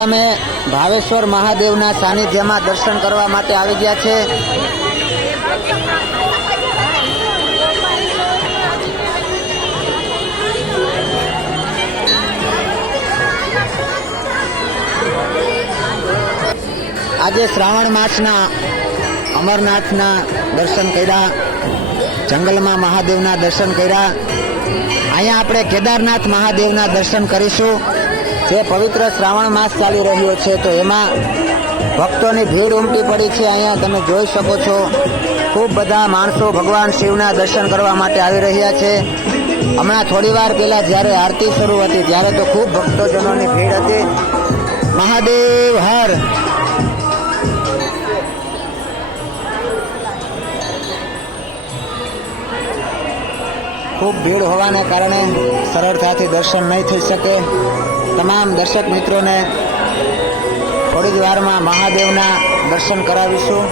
અમે ભાવેશ્વર મહાદેવના સાનિધ્યમાં દર્શન કરવા માટે આવી ગયા છે। આજે શ્રાવણ માસના અમરનાથના દર્શન કર્યા, જંગલમાં મહાદેવના દર્શન કર્યા। અહીંયા આપણે કેદારનાથ મહાદેવના દર્શન કરીશું। જે પવિત્ર શ્રાવણ માસ ચાલી રહ્યો છે તો એમાં ભક્તોની ભીડ ઉમટી પડી છે। અહીંયા તમે જોઈ શકો છો, ખૂબ બધા માણસો ભગવાન શિવના દર્શન કરવા માટે આવી રહ્યા છે। હમણાં થોડી વાર પહેલા જ્યારે આરતી શરૂ હતી ત્યારે તો ખૂબ ભક્તજનોની ભીડ હતી। મહાદેવ હર। ખૂબ ભીડ હોવાને કારણે સરળતાથી દર્શન નહીં થઈ શકે। તમામ દર્શક મિત્રોને થોડી જ વારમાં મહાદેવના દર્શન કરાવીશું।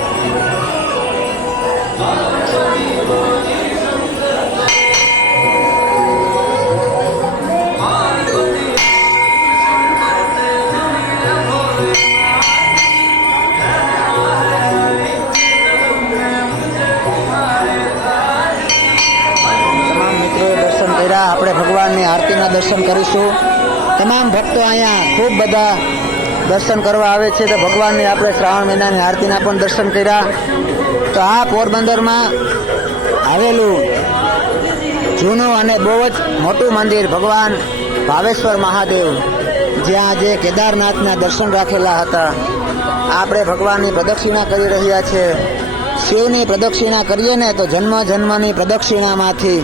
તમામ મિત્રોએ દર્શન કર્યા, આપણે ભગવાનની આરતીના દર્શન કરીશું। તમામ ભક્તો અહીંયા ખૂબ બધા દર્શન કરવા આવે છે, તો ભગવાનની આપણે શ્રાવણ મહિનાની આરતીના પણ દર્શન કર્યા। તો આ પોરબંદરમાં આવેલું જૂનું અને બહુ જ મોટું મંદિર ભગવાન ભાવેશ્વર મહાદેવ, જ્યાં જે કેદારનાથના દર્શન રાખેલા હતા, આપણે ભગવાનની પ્રદક્ષિણા કરી રહ્યા છે। શિવની પ્રદક્ષિણા કરીએ ને તો જન્મ જન્મની પ્રદક્ષિણામાંથી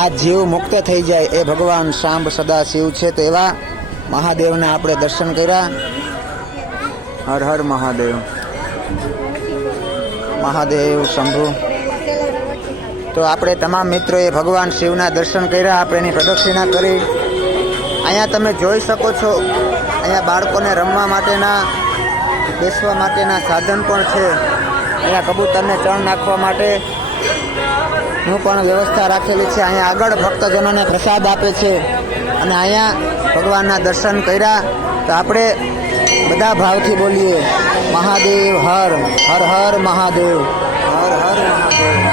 આ જીવ મુક્ત થઈ જાય, એ ભગવાન સાંબ સદા શિવ છે। તો એવા મહાદેવના આપણે દર્શન કર્યા। હર હર મહાદેવ, મહાદેવ શંભુ। તો આપણે તમામ મિત્રોએ ભગવાન શિવના દર્શન કર્યા, આપણે એની પ્રદક્ષિણા કરી। અહીંયા તમે જોઈ શકો છો, અહીંયા બાળકોને રમવા માટેના, બેસવા માટેના સાધન પણ છે। અહીંયા કબૂતરને ચણ નાખવા માટે નું પણ વ્યવસ્થા રાખેલી છે। અહીંયા આગળ ભક્તજનોને પ્રસાદ આપે છે અને અહીંયા ભગવાનના દર્શન કર્યા। તો આપણે બધા ભાવથી બોલીએ, મહાદેવ હર, હર હર મહાદેવ, હર હર મહાદેવ।